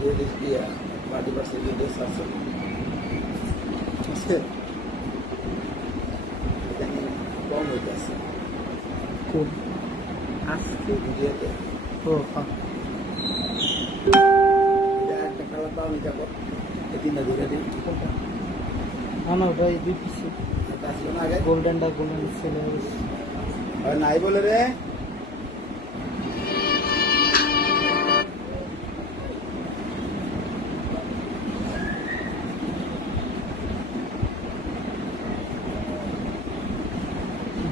বাড়ি পাশে ড্রেস আছে কম হইতেছে কোন আজকে ভিডিওতে ও হ্যাঁ একটা কালার পাওয়া যাবো তিনটা ধরে দিন না ভাই দুই পিসি ছিল না আগে গোল্ডেনটা গোল্ডেন ছেলে নাই বলে রে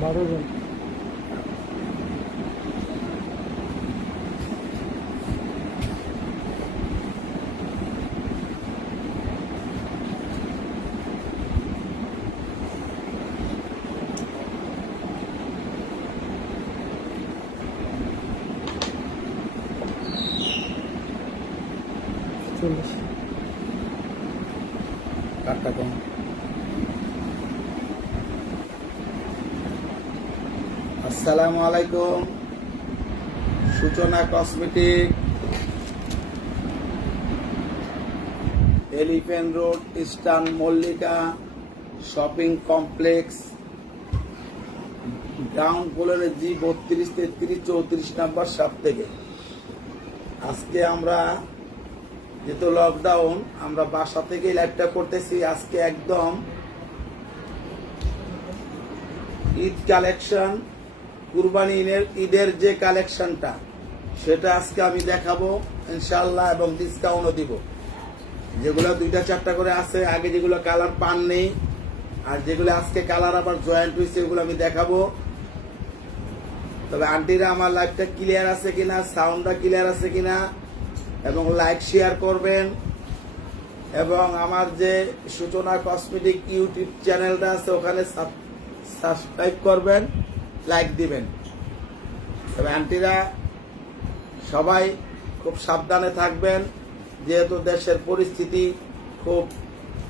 বারো জন চল্লিশ কাটটা কম আসসালামু আলাইকুম সূচনা cosmetic elephant road eastern Mallika shopping complex ground ফ্লোরে জি 32, 33, 34 নাম্বার শপ থেকে আজকে আমরা যেহেতু লকডাউন আমরা বাসা থেকেই লাইভটা করতেছি। আজকে একদম ঈদ কালেকশন, কুরবানি ঈদের যে কালেকশনটা সেটা আজকে আমি দেখাবো ইনশাআল্লাহ, এবং ডিসকাউন্টও দিব। যেগুলো 2টা 4টা করে আছে, আগে যেগুলো কালার পান নেই আর যেগুলো আজকে কালার আবার জয়েন্ট হয়েছে ওগুলো আমি দেখাবো। তবে আন্টিরা আমার লাইভটা ক্লিয়ার আছে কিনা, সাউন্ডটা ক্লিয়ার আছে কিনা, এবং লাইক শেয়ার করবেন, এবং আমার যে সূচনা কসমেটিক ইউটিউব চ্যানেলটা আছে ওখানে সাবস্ক্রাইব করবেন, লাইক দিবেন। তবে আন্টিরা সবাই খুব সাবধানে থাকবেন, যেহেতু দেশের পরিস্থিতি খুব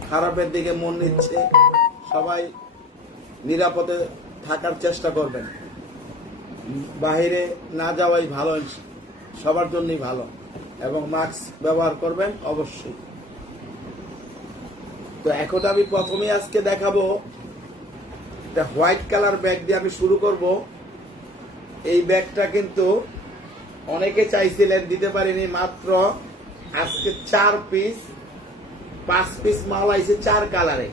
খারাপের দিকে মন নিচ্ছে। সবাই নিরাপদে থাকার চেষ্টা করবেন, বাহিরে না যাওয়াই ভালো, সবার জন্যই ভালো, এবং মাস্ক ব্যবহার করবেন অবশ্যই। তো এখন আমি প্রথমে আজকে দেখাবো একটা হোয়াইট কালার ব্যাগ দিয়ে আমি শুরু করব। এই ব্যাগটা কিন্তু অনেকে চাইছিলেন, দিতে পারিনি। মাত্র আজকে 5 পিস মাল আইছে 4 কালারে।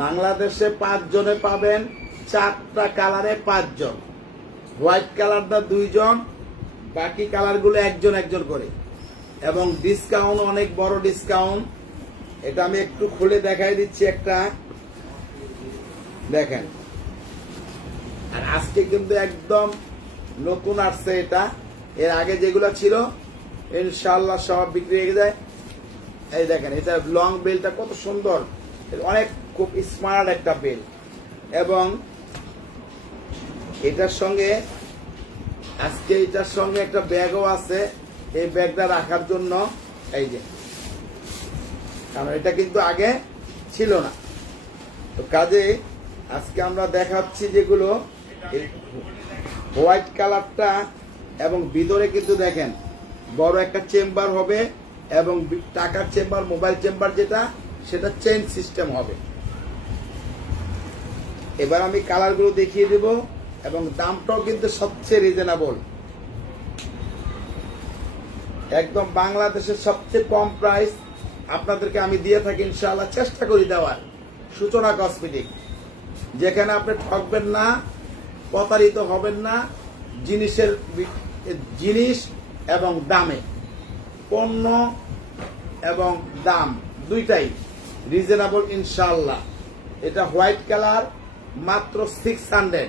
বাংলাদেশে 5 জনে পাবেন, 4টা কালারে 5 জন। হোয়াইট কালারটা 2 জন, বাকি কালারগুলো একজন করে, এবং ডিসকাউন্ট অনেক বড় ডিসকাউন্ট। এটা আমি একটু খুলে দেখাই দিচ্ছি। একটা দেখেন, আর আজকে কিন্তু একদম নতুন আসছে এটা। এর আগে যেগুলো ছিল ইনশাআল্লাহ সব বিক্রি হয়ে যায়। এই দেখেন, এটা লং বেলটা কত সুন্দর, অনেক খুব স্মার্ট একটা বেল, এবং এটার সঙ্গে আজকে এটার সঙ্গে একটা ব্যাগও আছে। এই ব্যাগটা রাখার জন্য, এই যে, কারণ এটা কিন্তু আগে ছিল না। তো কাজে আজকে আমরা দেখাচ্ছি যেগুলো এই হোয়াইট কালারটা, এবং ভিতরে কিন্তু দেখেন বড় একটা চেম্বার হবে, এবং টাকার চেম্বার, মোবাইল চেম্বার যেটা, সেটা চেইন সিস্টেম হবে। এবার আমি কালারগুলো দেখিয়ে দেব, এবং দামটাও কিন্তু সবচেয়ে রিজনেবল, একদম বাংলাদেশের সবচেয়ে কম প্রাইস আপনাদেরকে আমি দিয়ে থাকি ইনশাআল্লাহ, চেষ্টা করি দেওয়ার। সূচনা কসমেটিক, যেখানে আপনি ঠকবেন না, প্রতারিত হবেন না, জিনিস এবং দামে, পণ্য এবং দাম দুইটাই রিজনেবল ইনশাআল্লাহ। এটা হোয়াইট কালার মাত্র 600,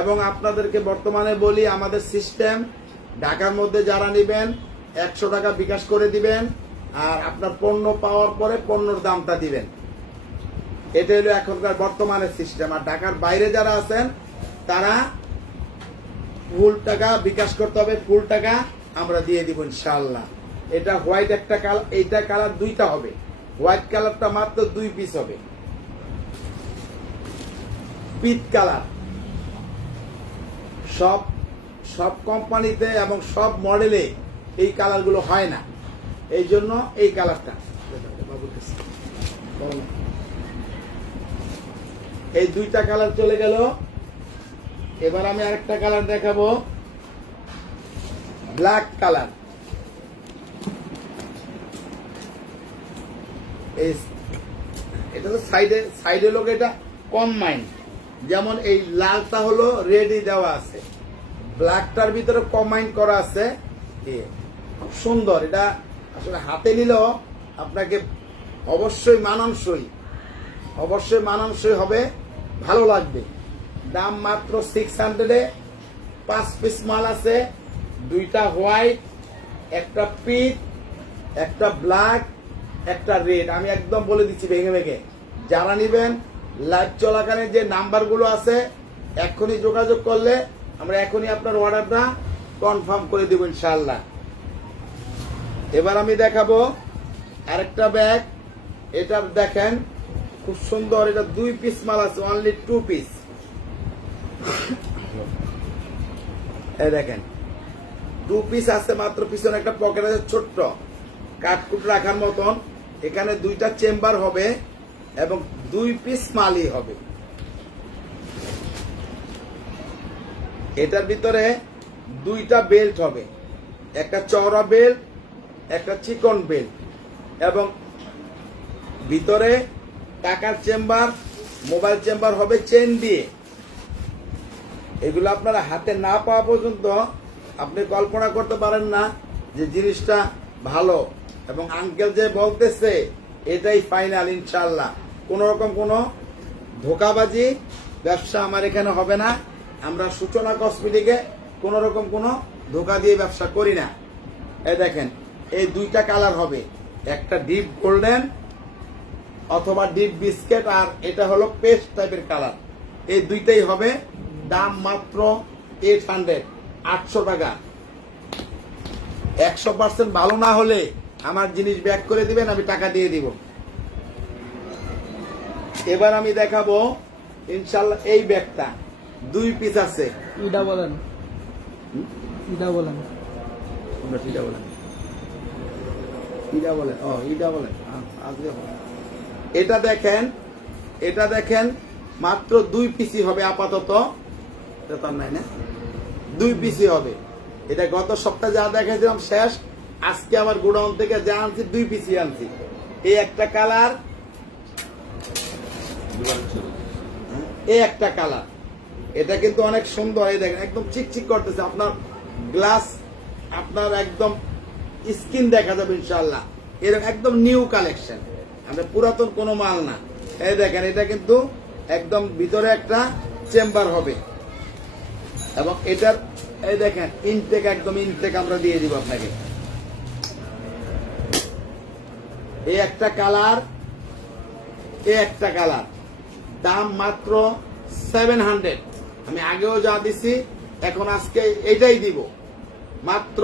এবং আপনাদেরকে বর্তমানে বলি আমাদের সিস্টেম, ঢাকার মধ্যে যারা নেবেন 100 টাকা বিকাশ করে দিবেন, আর আপনার পণ্য পাওয়ার পরে পণ্যর দামটা দিবেন। এটা হলো এখনকার বর্তমানে সিস্টেম। আর ঢাকার বাইরে যারা আছেন তারা ফুল টাকা বিকাশ করতে হবে, ফুল টাকা আমরা দিয়ে দিব ইনশাআল্লাহ। এটা হোয়াইট একটা কালার, এইটা কালার 2টা হবে। হোয়াইট কালারটা মাত্র 2 পিস হবে। পিট কালার সব কোম্পানিতে এবং সব মডেলে এই কালারগুলো হয় না। এই জন্য এই কালারটা, এই দুইটা কালার চলে গেল। এবার আমি আরেকটা কালার দেখাবো, ব্ল্যাক কালার। এটা তো সাইডে লোক, এটা কম মাইন্ড। যেমন এই লালটা হলো রেডি দেওয়া আছে, ব্ল্যাকটার ভিতরে কম্বাইন করা আছে। খুব সুন্দর, এটা আসলে হাতে নিলেও আপনাকে অবশ্যই মানানসই হবে, ভালো লাগবে। দাম মাত্র 600-এ 5 পিস মাল আছে, দুইটা হোয়াইট, একটা পিচ, একটা ব্ল্যাক, একটা রেড। আমি একদম বলে দিচ্ছি ভেঙে ভেঙে, যারা নিবেন লাইভ চলাকালীন যে নাম্বারগুলো আছে এখনই যোগাযোগ করলে আমরা এখনই আপনার অর্ডারটা কনফার্ম করে দেব ইনশাআল্লাহ। এবার আমি দেখাবো আরেকটা ব্যাগ, এটা দেখেন খুব সুন্দর, এটা 2 পিস মাল আছে, অনলি 2 পিস। এই দেখেন 2 পিস আছে মাত্র, পিছনে একটা পকেট আছে ছোট্ট, কাটকুট রাখার মতন। এখানে 2টা চেম্বার হবে এবং 2 পিস মালই হবে। এটার ভিতরে 2টা বেল্ট হবে, একটা চওড়া বেল্ট, একটা চিকন বেল্ট, এবং ভিতরে টাকার চেম্বার, মোবাইল চেম্বার হবে চেন দিয়ে। এগুলো আপনারা হাতে না পাওয়া পর্যন্ত আপনি কল্পনা করতে পারেন না যে জিনিসটা ভালো। এবং আঙ্কেল যে বলতেছে এটাই ফাইনাল ইনশাআল্লাহ। কোন রকম কোনো ধোকাবাজি ব্যবসা আমার এখানে হবে না। আমরা সূচনা কসমেটিকে কোন রকম কোনো ধোকা দিয়ে ব্যবসা করি না। এই দেখেন এই 2টা কালার হবে, একটা ডিপ গোল্ডেন অথবা ডিপ বিস্কেট, আর এটা হলো পেস্ট টাইপের কালার। এই 2টাই হবে। দাম মাত্র 800 টাকা। 100% ভালো না হলে আমার জিনিস ব্যাক করে দিবেন, আমি টাকা দিয়ে দিব। এবার আমি দেখাবো ইনশাআল্লাহ এই ব্যাগটা 2 পিস আছে। ইডা বলেন, ইডা বলেন, এটা দেখেন মাত্র 2 পিসই হবে আপাতত, নাই না 2 পিসই হবে। এটা গত সপ্তাহে যা দেখাইছিলাম শেষ, আজকে আবার গোডাউন থেকে যা আনছি 2 পিসই আনছি। এই একটা কালার, এই একটা কালার, এটা কিন্তু অনেক সুন্দর। এই দেখেন একদম চিকচিক করতেছে, আপনার গ্লাস, আপনার একদম স্কিন দেখা যাবে ইনশাআল্লাহ। এরকম একদম নিউ কালেকশন, আমরা পুরাতন কোনো মাল না। এই দেখেন এটা কিন্তু একদম ভিতরে একটা চেম্বার হবে, এবং এটার এই দেখেন ইনটেক, একদম ইনটেক আমরা দিয়ে দিব আপনাকে। এই একটা কালার, এই একটা কালার, দাম মাত্র 700। আমি আগেও যা দিছি এখন আজকে এটাই দিব, মাত্র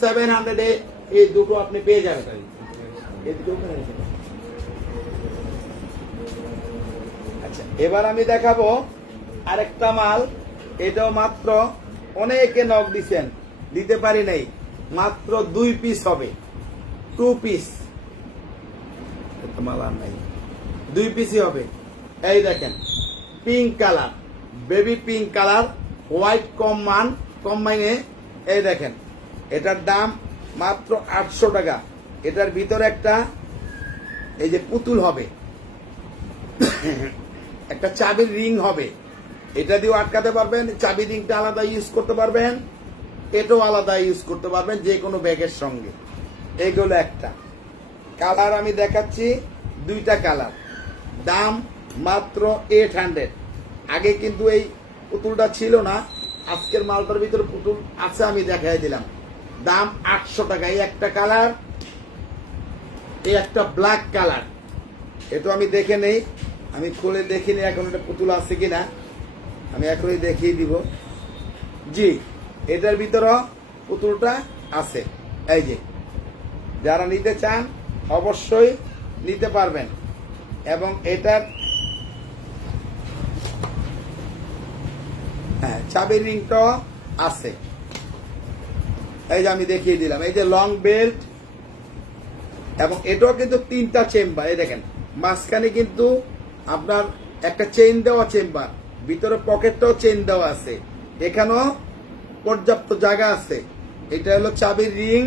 700-এ এই দুটো আপনি পেয়ে যাবেন। আচ্ছা, এবার আমি দেখাবো আরেকটা মাল, এটাও মাত্র অনেকে নক দিছেন, দিতে পারি নাই, মাত্র 2 পিস হবে, 2 পিস মাল আর নাই, 2 পিসই হবে। এই দেখেন pink colour, baby pink colour, white কম্বাইনে। এই দেখেন এটার দাম মাত্র 800 টাকা। এটার ভিতরে একটা এই যে পুতুল হবে, একটা চাবির রিং হবে, এটা দিয়েও আটকাতে পারবেন, চাবি রিংটা আলাদা ইউজ করতে পারবেন, এটাও আলাদা ইউজ করতে পারবেন যে কোনো ব্যাগের সঙ্গে। এইগুলো একটা কালার আমি দেখাচ্ছি, 2টা কালার, দাম মাত্র 800। আগে কিন্তু এই পুতুলটা ছিল না, আজকের মালটার ভিতরে পুতুল আছে, আমি দেখাই দিলাম। দাম 800 টাকা। এই একটা কালার, এই একটা ব্ল্যাক কালার, এটা আমি দেখে নেই, আমি খুলে দেখিনি এখন এটা পুতুল আছে কিনা, আমি এখনই দেখিয়ে দিব। জি, এটার ভিতরে পুতুলটা আছে। এই যে যারা নিতে চান অবশ্যই নিতে পারবেন, এবং এটার চাবির রিংটাও আছে। এই যে আমি দেখিয়ে দিলাম, এই যে লং বেল্ট, এবং এটাও কিন্তু 3টা চেম্বার। এই দেখেন মাঝখানে কিন্তু আপনার একটা চেইন দেওয়া চেম্বার, ভিতরে পকেটটাও চেইন দেওয়া আছে, এখানেও পর্যাপ্ত জায়গা আছে। এটা হলো চাবির রিং,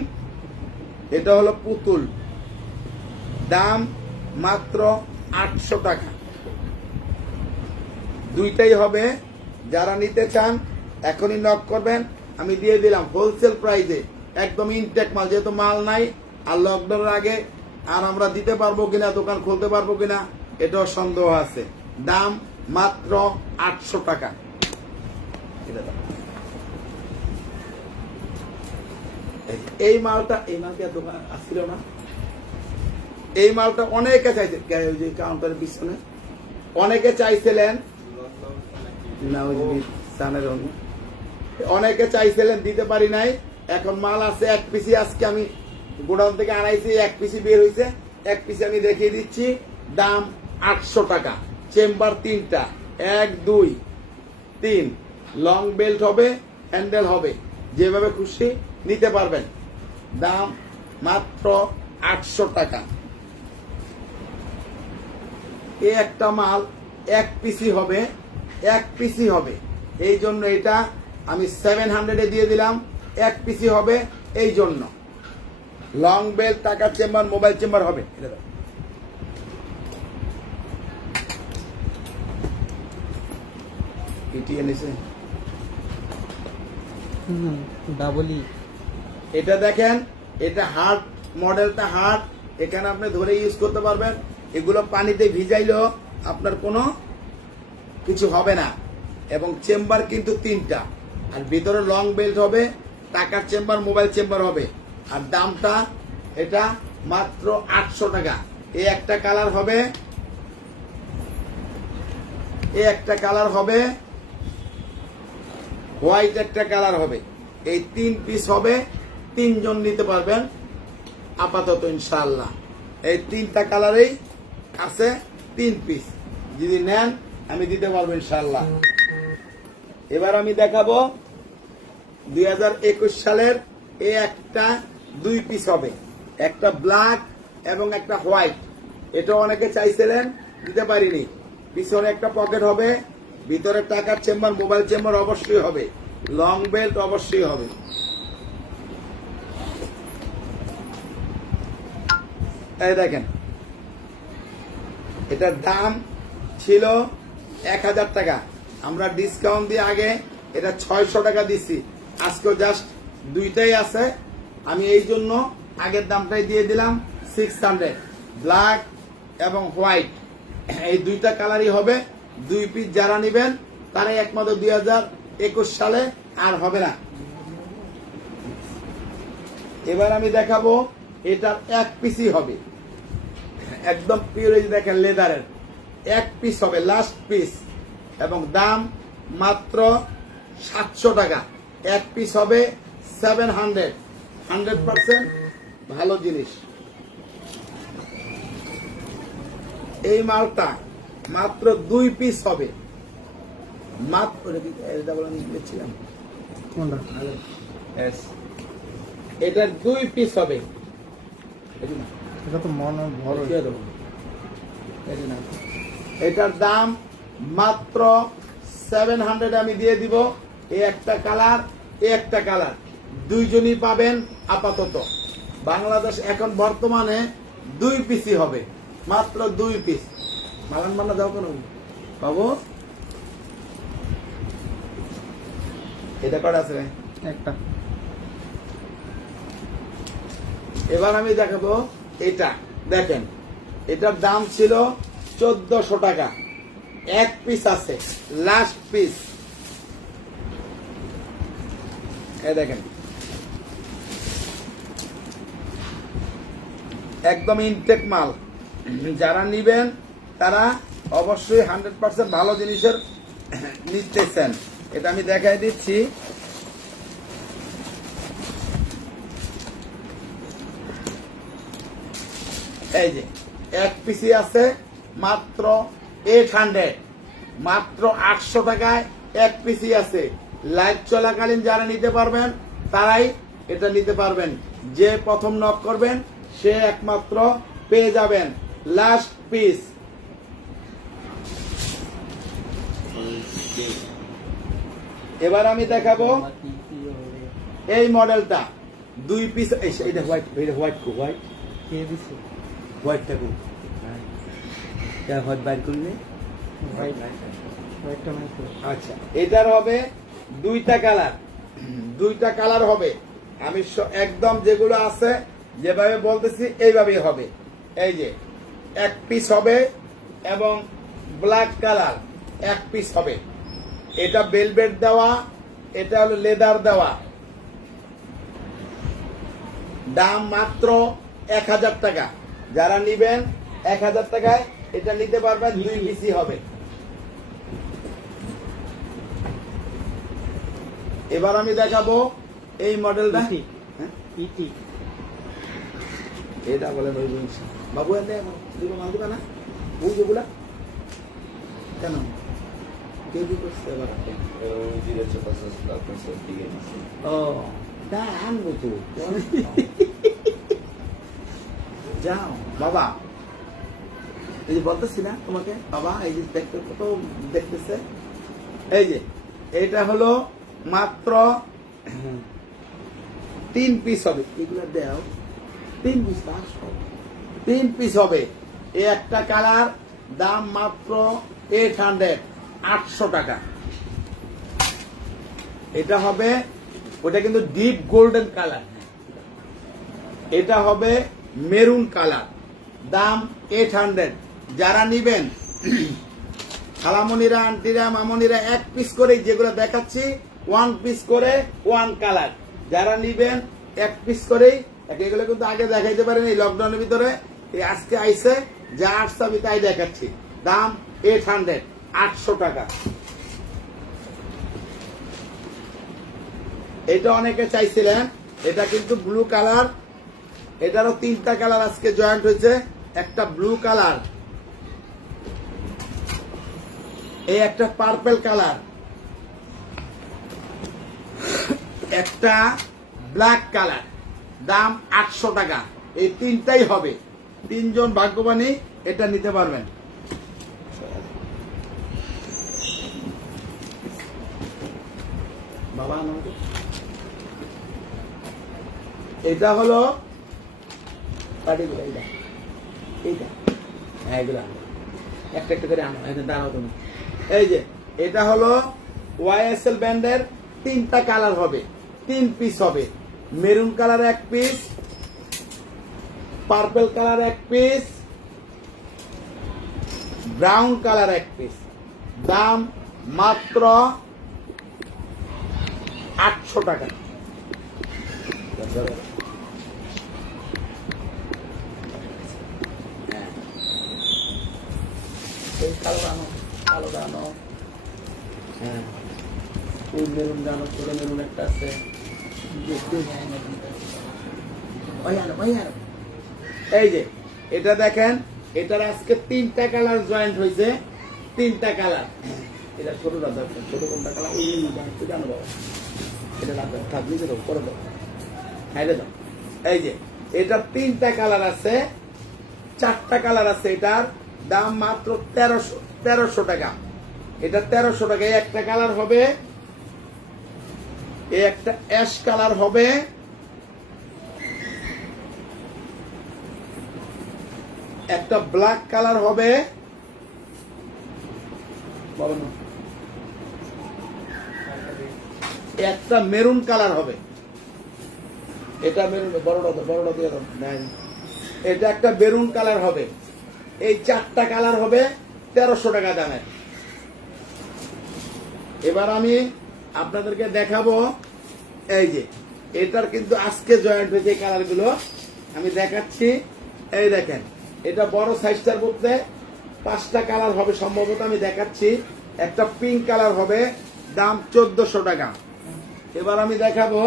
এটা হলো পুতুল। দাম মাত্র 800 টাকা। দুইটাই হবে। যারা নিতে চান এখনই নক করবেন, আমি দিয়ে দিলাম হোলসেল প্রাইসে, একদম ইনটেক মাল। যেহেতু মাল নাই আর লকডাউনের আগে আর আমরা দিতে পারবো কিনা, দোকান খুলতে পারবো কিনা এটাও সন্দেহ আছে। দাম মাত্র 800 টাকা। এটা দাও। এই মালটা কি আর দোকান আসছিল না? এই মালটা অনেকে চাইছে, কাউন্টারের পিছনে অনেকে চাইছিলেন না, ওই সানের অনেকে চাইছিলেন, দিতে পারি নাই। এখন মাল আছে 1 পিসি, আজকে আমি গোডাউন থেকে আনাইছি, 1 পিসি বের হয়েছে, 1 পিসি আমি দেখিয়ে দিচ্ছি। দাম 800 টাকা। চেম্বার 3টা, 1 2 3, লং বেল্ট হবে, হ্যান্ডেল হবে, যেভাবে খুশি নিতে পারবেন। দাম মাত্র 800 টাকা। এই একটা মাল 1 পিসি হবে, 1 পিসি হবে, এই জন্য এটা আমি 700 দিয়ে দিলাম। 1 পিসি হবে এই জন্য। লং বেল, টাকার চেম্বার, মোবাইল চেম্বার হবে। ডাবলি এটা দেখেন, এটা হার্ড মডেলটা হার্ড, এখানে আপনি ধরে ইউজ করতে পারবেন। এগুলো পানিতে ভিজাইলেও আপনার কোনো কিছু হবে না। এবং চেম্বার কিন্তু 3টা, আর ভিতরে লং বেল্ট হবে, টাকার চেম্বার, মোবাইল চেম্বার হবে। আর দামটা এটা মাত্র 800 টাকা। এই একটা কালার হবে, এই একটা কালার হবে, হোয়াইট একটা কালার হবে। এই 3 পিস হবে, 3 জন নিতে পারবেন আপাতত ইনশাআল্লাহ। এই 3টা কালারেই আছে, 3 পিস যদি নেন আমি দিতে পারবো ইনশাআল্লাহ। এবার আমি দেখাবো 2021 সালের এই একটা 2 পিস হবে, একটা ব্ল্যাক এবং একটা হোয়াইট। এটা অনেকে চাইছিলেন, দিতে পারিনি। পিছনে একটা পকেট হবে, ভিতরে টাকার চেম্বার, মোবাইল চেম্বার অবশ্যই হবে, লং বেল্ট অবশ্যই হবে। এই দেখেন, এটার দাম ছিল 1000 টাকা, আমরা ডিসকাউন্ট দিয়ে আগে এটা 600 টাকা দিচ্ছি। আজকে জাস্ট 2টাই আছে, আমি এই জন্য আগের দামটাই দিয়ে দিলাম 600। ব্ল্যাক এবং হোয়াইট এই 2টা কালারই হবে। 2 পিস যারা নেবেন তারাই একমাত্র 2021 সালে আর হবে না। এবার আমি দেখাবো এটার 1 পিসই হবে, একদম পিওর। দেখেন লেদারের 1 পিস হবে, লাস্ট পিস, এবং দাম মাত্র 700 টাকা। 1 পিস হবে 700, 100% ভালো জিনিস। এই মালটা মাত্র 2 পিস হবে, মাত্র এটার 2 পিস হবে। এটা তো মনে বড়। এটার দাম মাত্র 700 আমি দিয়ে দিব। এই একটা কালার, এই একটা কালার, 2 জনই পাবেন আপাতত। বাংলাদেশ এখন বর্তমানে 2 পিসই হবে, মাত্র 2 পিস। মালান বান্না যাও কেন বাবু? এটা কটা আছে? একটা। এবার আমি দেখাবো এটা। দেখেন, এটার দাম ছিল 1400 টাকা। 1 পিস আছে, লাস্ট পিস। এই দেখেন, একদম ইনটেক মাল। যারা নিবেন তারা অবশ্যই 100% ভালো জিনিসের নিতেছেন। এটা আমি দেখাই দিচ্ছি। এই যে 1 পিসি আছে, মাত্র 800, মাত্র 800 টাকায় 1 পিসি আছে। লাইভ চলাকালীন যারা নিতে পারবেন তারাই এটা নিতে পারবেন। যে প্রথম নক করবেন সে একমাত্র পেয়ে যাবেন। লাস্ট পিস, এবার আমি দেখাবো এই মডেলটা 2 পিস। এটা হোয়াইট, এটা হোয়াইট কো হোয়াইট, কে দিছে? হোয়াইটটা কো হোয়াইট বাইর করলে। হোয়াইটটা নাই তো। আচ্ছা, এটার হবে 2টা কালার, 2টা কালার হবে। আমি একদম যেগুলো আছে যেভাবে বলতেছি এইভাবেই হবে। এই যে 1 পিস হবে এবং ব্ল্যাক কালার 1 পিস হবে। এটা বেলভেট দেওয়া, এটা হলো লেদার দেওয়া। দাম মাত্র 1000 টাকা। যারা নিবেন 1000 টাকায় এটা নিতে পারবেন, 2 পিসই হবে। এবার আমি দেখাবো এই মডেলটা। ইটি। হ্যাঁ? ইটি। এটা বলে বাবু এনে দিব মাল দিবা না ওই যেগুলা কেন কে কি করছে এবার? ও তা আনবো তো যাও বাবা। এই যে বলতেছি না তোমাকে বাবা, এই যে দেখতে কত দেখতেছে। এই যে এটা হলো মাত্র 3 পিস হবে। এগুলো দেও 3 পিস, 3 পিস হবে। এই একটা কালার দাম মাত্র 800 টাকা। এটা হবে, ওটা কিন্তু ডিপ গোল্ডেন কালার। এটা হবে মেরুন কালার, দাম 800। যারা নিবেন খালামণিরা, আন্টিরা, মামনিরা 1 পিস করে যেগুলো দেখাচ্ছি 1 পিস করে 1 কালার। যারা নিবেন 1 পিস করেই, এগুলো কিন্তু আগে দেখাইতে পারেন এই লকডাউনের ভিতরে। এই আজকে আইসে যা আসছে আমি তাই দেখাচ্ছি। দাম 800 টাকা। এটা অনেকে চাইছিলেন, এটা কিন্তু ব্লু কালার। এটারও 3টা কালার আজকে জয়েন্ট হয়েছে। একটা ব্লু কালার, এই একটা পার্পল কালার, একটা ব্ল্যাক কালার। দাম 800 টাকা। এই 3টাই হবে। 3 জন ভাগ্যবানই এটা নিতে পারবেন। বাবা আমাকে এটা হলো পাটিগুলো, এইটা এইটা হ্যাঁ, এগুলো একটা একটা করে আনো। এখানে দাঁড়াও তুমি। এই যে এটা হলো ওয়াইএসএল ব্র্যান্ডের 3টা কালার হবে, 3 পিস হবে। Maroon colour 1 piece, purple colour 1 piece, brown colour 1 piece. দাম মাত্র 800 টাকা। এই কালো আনো, কালো আনো। হ্যাঁ, ওই মেরুন আনো, ছোট মেরুন একটা আছে। এই যে এটা দেখেন, এটার আজকে 3টা কালার জয়েন্ট হয়েছে। 3টা কালার। এটা ছোটটা দরকার, ছোট কোনটা কালার ওই জানো বাবা, এটা লাগবে থাকবে যে করে দাও, খাইলে দাও। এই যে এটা 3টা কালার আছে, 4টা কালার আছে। এটার দাম মাত্র 1300 টাকা। এটা 1300 টাকা। এই একটা কালার হবে, এই একটা অ্যাশ কালার হবে, একটা ব্ল্যাক কালার হবে, একটা মেরুন কালার হবে। এটা মেরুন, বড়টা দিয়ে দাও। এটা একটা মেরুন কালার হবে। এই 4টা কালার হবে 1300 টাকা দামের। এবার আমি আপনাদেরকে দেখাবো, এই যে এটার কিন্তু আজকে জয়েন্ট হয়েছে এই কালার গুলো আমি দেখাচ্ছি। এই দেখেন, এটা বড় সাইজটার মধ্যে 5টা কালার হবে সম্ভবত, আমি দেখাচ্ছি। একটা পিঙ্ক কালার হবে, দাম 1400 টাকা। এবার আমি দেখাবো,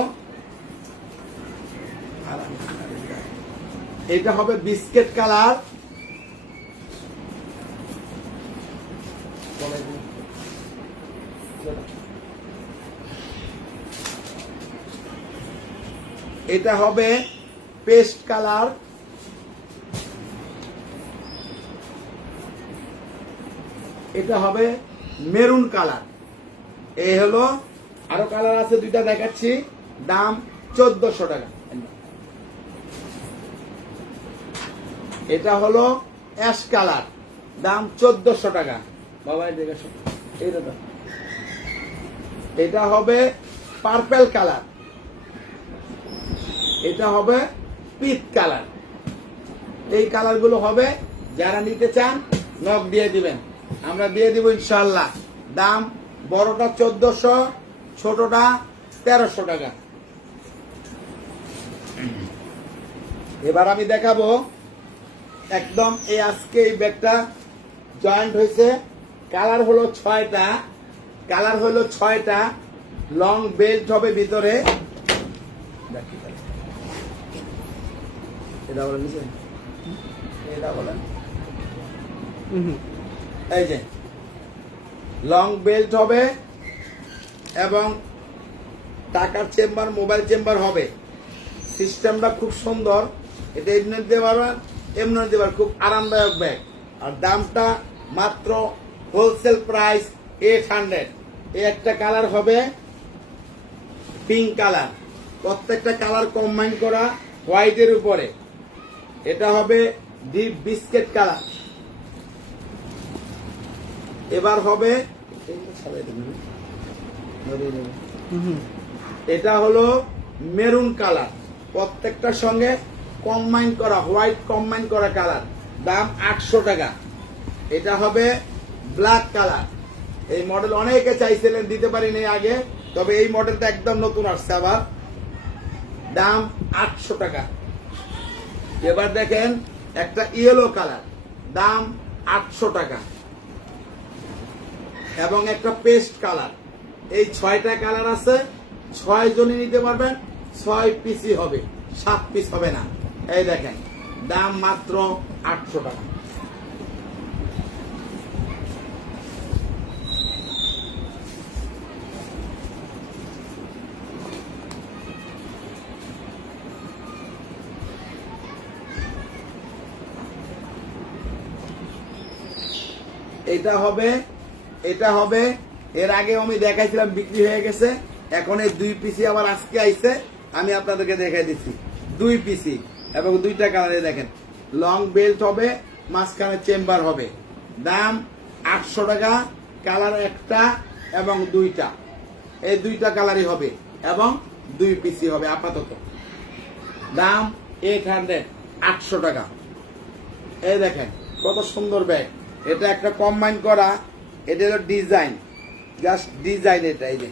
এটা হবে বিস্কিট কালার। এটা হবে পেস্ট কালার। এটা হবে মেরুন কালার। এই হলো, আরো কালার আছে দুইটা দেখাচ্ছি, দাম 1400 টাকা। এটা হলো অ্যাশ কালার, দাম 1400 টাকা। বাবা এদিকে আসো, এইটা দাও। এটা হবে পার্পল কালার, এটা হবে পিচ কালার। এই কালার গুলো হবে, যারা নিতে চান নক দিয়ে দিবেন, আমরা দিয়ে দিব ইনশাআল্লাহ। দাম বড়টা 1400, ছোটটা 1300 টাকা। এবার আমি দেখাবো একদম এই আজকে এই ব্যাগটা জয়েন্ট হয়েছে, কালার হলো 6টা, কালার হলো 6টা, লং বেল্ট হবে ভিতরে। এটা বলেন, এটা বলেন, এই যে লং বেল্ট হবে এবং টাকার চেম্বার, মোবাইল চেম্বার হবে। সিস্টেমটা খুব সুন্দর, এটা এমনি দিতে পারবেন, এমনি দিতে পারবেন, খুব আরামদায়ক ব্যাগ। আর দামটা মাত্র হোলসেল প্রাইস 800। এই একটা কালার হবে পিঙ্ক কালার, প্রত্যেকটা কালার কম্বাইন করা হোয়াইটের উপরে। এটা হবে ডিপ বিস্কিট কালার। এবার হবে এটা হলো মেরুন কালার, প্রত্যেকটার সঙ্গে কম্বাইন করা, হোয়াইট কম্বাইন করা কালার, দাম 800 টাকা। এটা হবে ব্ল্যাক কালার। এই মডেল অনেকে চাইছিলেন, দিতে পারিনি আগে, তবে এই মডেলটা একদম নতুন আসছে আবার, দাম 800 টাকা। এবার দেখেন একটা ইয়েলো কালার, দাম 800 টাকা। এবং একটা পেস্ট কালার। এই 6টা কালার আছে, 6 জনই নিতে পারবেন, 6 পিসই হবে, 7 পিস হবে না। এই দেখেন, দাম মাত্র 800 টাকা। এটা হবে, এটা হবে, এর আগে আমি দেখাইছিলাম, বিক্রি হয়ে গেছে। এখন এই 2 পিসি আবার আজকে আইছে, আমি আপনাদেরকে দেখাই দিচ্ছি। 2 পিসি এবং 2টা কালারে দেখেন, লং বেল্ট হবে, মাঝখানে চেম্বার হবে, দাম 800 টাকা। কালার একটা এবং 2টা, এই 2টা কালারই হবে এবং 2 পিসি হবে আপাতত। দাম 800 টাকা। এই দেখেন কত সুন্দর ব্যাগ। এটা একটা কম্বাইন করা, এটা হলো ডিজাইন, জাস্ট ডিজাইন। এটা এই যে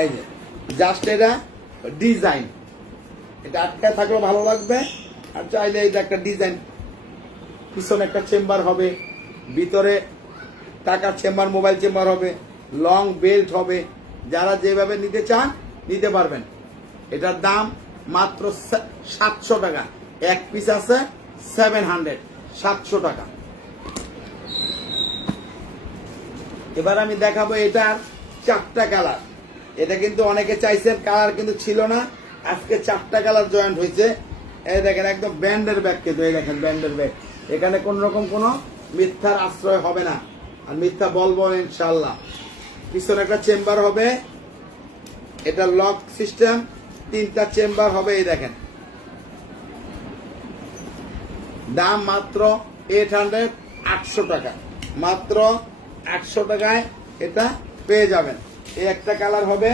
এই যে জাস্ট এটা ডিজাইন, এটা আটকায় থাকলেও ভালো লাগবে। আর চাইলে এই যে একটা ডিজাইন, পিছনে একটা চেম্বার হবে, ভিতরে টাকার চেম্বার, মোবাইল চেম্বার হবে, লং বেল্ট হবে। যারা যেভাবে নিতে চান নিতে পারবেন। এটার দাম মাত্র 700 টাকা। এক পিস আছে 700, 700 টাকা। এবার আমি দেখাবো এটার 4টা কালার। এটা কিন্তু অনেকে চাইছেন, কালার কিন্তু ছিল না, আজকে 4টা কালার জয়েন্ট হয়েছে। এই দেখেন একদম ব্র্যান্ডের ব্যাগ, কিন্তু এই দেখেন ব্র্যান্ডের ব্যাগ। এখানে কোন রকম কোনো মিথ্যার আশ্রয় হবে না, আর মিথ্যা বলবো না ইনশাল্লাহ। পিছনে একটা চেম্বার হবে, এটা লক সিস্টেম, 3টা চেম্বার হবে। এই দেখেন, দাম মাত্র 800 টাকা। মাত্র 800 টাকায় এটা পেয়ে যাবেন। এই একটা কালার হবে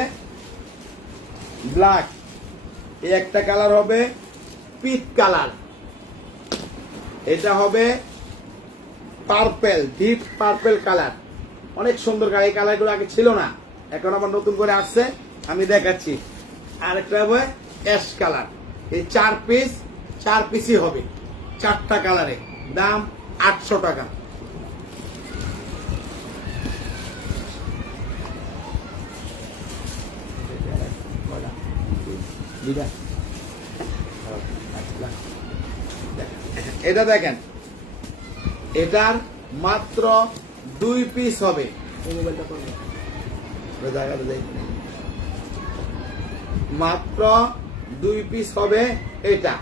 ব্ল্যাক, এই একটা কালার হবে পিচ কালার, এটা হবে পার্পেল, ডিপ পার্পেল কালার। অনেক সুন্দর কালার, এই কালারগুলো আগে ছিল না, এখন আবার নতুন করে আসছে, আমি দেখাচ্ছি। আর একটা হবে অ্যাশ কালার। এই 4 পিসই হবে, 4টা কালারে, দাম 800 টাকা। এটা দেখেন, এটার মাত্র 2 পিস হবে। মাত্র 2 পিস হবে এটা।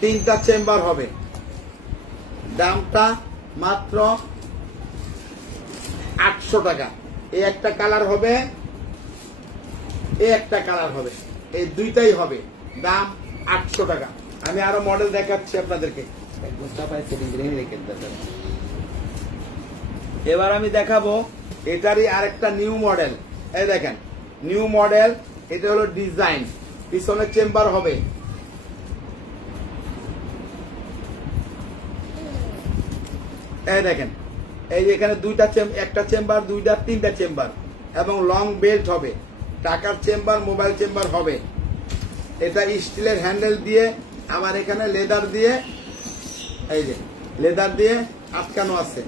3টা চেম্বার হবে, দামটা মাত্র 800 টাকা। এই একটা কালার হবে, এই একটা কালার হবে, এই দুইটাই হবে, দাম 800 টাকা। আমি আরো মডেল দেখাচ্ছি আপনাদেরকে। এবার আমি দেখাবো এটারই আরেকটা নিউ মডেল। এই দেখেন, নিউ মডেল, এটা হলো ডিজাইন, পিছনে চেম্বার হবে। এই দেখেন, এই যে এখানে একটা চেম্বার, 2টা 3টা চেম্বার এবং লং বেল্ট হবে। টাকার চেম্বার, মোবাইল চেম্বার হবে। এটা স্টিলের হ্যান্ডেল দিয়ে, আবার এখানে লেদার দিয়ে, এই যে লেদার দিয়ে আটকানো আছে,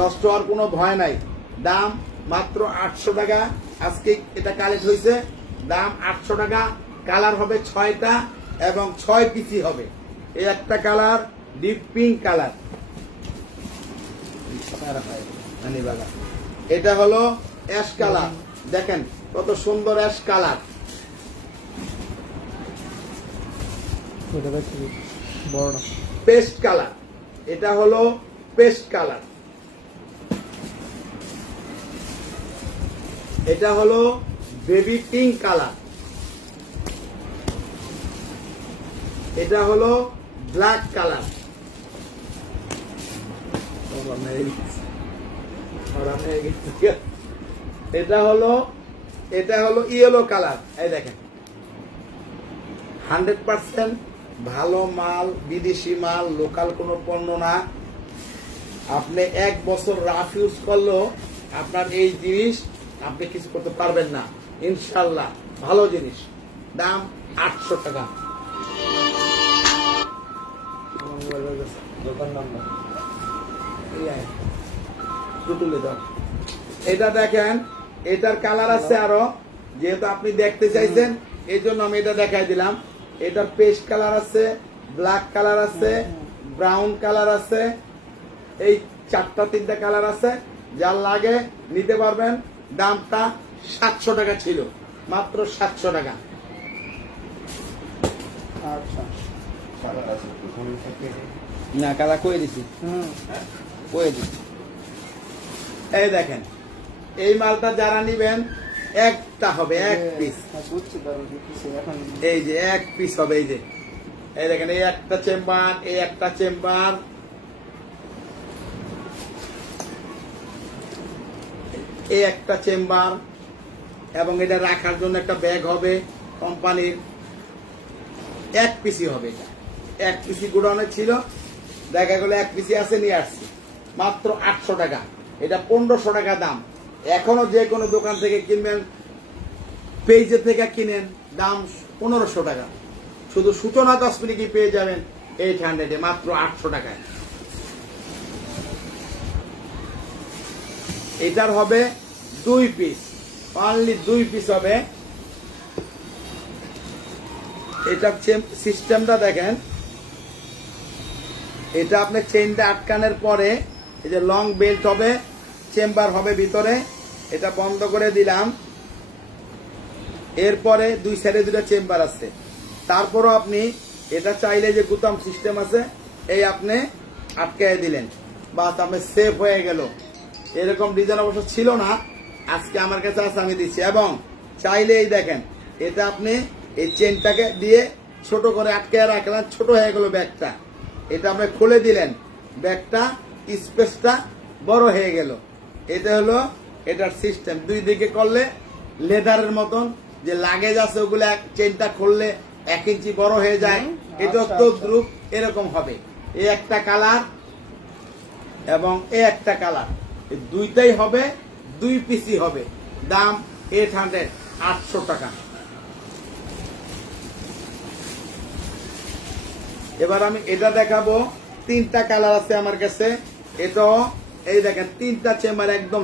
নষ্ট হওয়ার কোনো ভয় নাই। দাম মাত্র 800 টাকা। আজকে এটা কালেক্ট হয়েছে, দাম 800 টাকা। কালার হবে 6টা এবং 6 পিসি হবে। এই একটা কালার ডিপ পিঙ্ক কালার, এটা হলো অ্যাশ কালার। দেখেন কত সুন্দর অ্যাশ কালার। বড় পেস্ট কালার, এটা হলো পেস্ট কালার। এটা হলো বেবি পিঙ্ক কালার। এটা হলো ব্ল্যাক কালার। এটা হলো ইয়েলো কালার। এই দেখেন 100% ভালো মাল, বিদেশি মাল, লোকাল কোনো পণ্য না। আপনি 1 বছর রাফ ইউজ করলেও আপনার এই জিনিস আপনি কিছু করতে পারবেন না, ইনশাল্লাহ। ভালো জিনিস, দাম 800 টাকা। দোকান নাম্বার এটা দেখেন, এটার কালার আছে আরো, যেহেতু আপনি দেখতে চাইছেন এই জন্য আমি এটা দেখাই দিলাম। এটার পেস্ট কালার আছে, ব্ল্যাক কালার আছে, ব্রাউন কালার আছে, এই 4টা-3টা কালার আছে। যার লাগে নিতে পারবেন। দামটা 700 টাকা ছিল, মাত্র 700 টাকা। আচ্ছা না কালা কয়ে দিছি, কয়ে দিছি। এই দেখেন, এই মালটা যারা নিবেন একটা হবে, 1 পিস। বুঝছি এখন এই যে 1 পিস হবে। এই যে এই দেখেন, এই একটা চেম্বার, এই একটা চেম্বার, এই একটা চেম্বার, এবং এটা রাখার জন্য একটা ব্যাগ হবে কোম্পানির। 1 পিসি হবে এটা। 1 পিসি গোডাউনে ছিল, দেখা গেল 1 পিসি আছে, নিয়ে আসছি মাত্র 800 টাকা। এটা 1500 টাকা দাম। এখনো যে কোনো দোকান থেকে কিনবেন, পেজে থেকে কিনেন, দাম 1500 টাকা। শুধু সূচনা কসমেটিকই পেয়ে যাবেন 800-এ, মাত্র 800 টাকায়। এটার হবে 2 পিস, অনলি 2 পিস হবে। এটার সিস্টেমটা দেখেন, এটা আপনি চেইনটা আটকানোর পরে এই যে লং বেল্ট হবে, চেম্বার হবে ভিতরে। এটা বন্ধ করে দিলাম, এরপরে 2 সাইডে 2টা চেম্বার আছে। তারপরও আপনি এটা চাইলে যে গুতাম সিস্টেম আছে, এই আপনি আটকায় দিলেন, বাস আপনি সেফ হয়ে গেল। এরকম ডিজাইন অবশ্য ছিল না, আজকে আমার কাছে আছে, আমি দিচ্ছি। এবং চাইলে এই দেখেন, এটা আপনি এই চেনটাকে দিয়ে ছোট করে আটকায় রাখলেন, ছোট হয়ে গেল ব্যাগটা। এটা আপনি খুলে দিলেন, ব্যাগটা স্পেসটা বড় হয়ে গেল। এটা হলো এটার সিস্টেম। 2 দিকে করলে লেদারের মতন যে লাগেজ আছে ওগুলো চেনটা খুললে 1 ইঞ্চি বড় হয়ে যায়। এটা তো দ্রুপ এরকম হবে। এই একটা কালার এবং এই একটা কালার, এই দুইটাই হবে, 2 পিসি হবে। দাম 800 টাকা। এবার আমি এটা দেখাবো। 3টা কালার আছে আমার কাছে। এটাও এই দেখেন, 3টা চেম্বার, একদম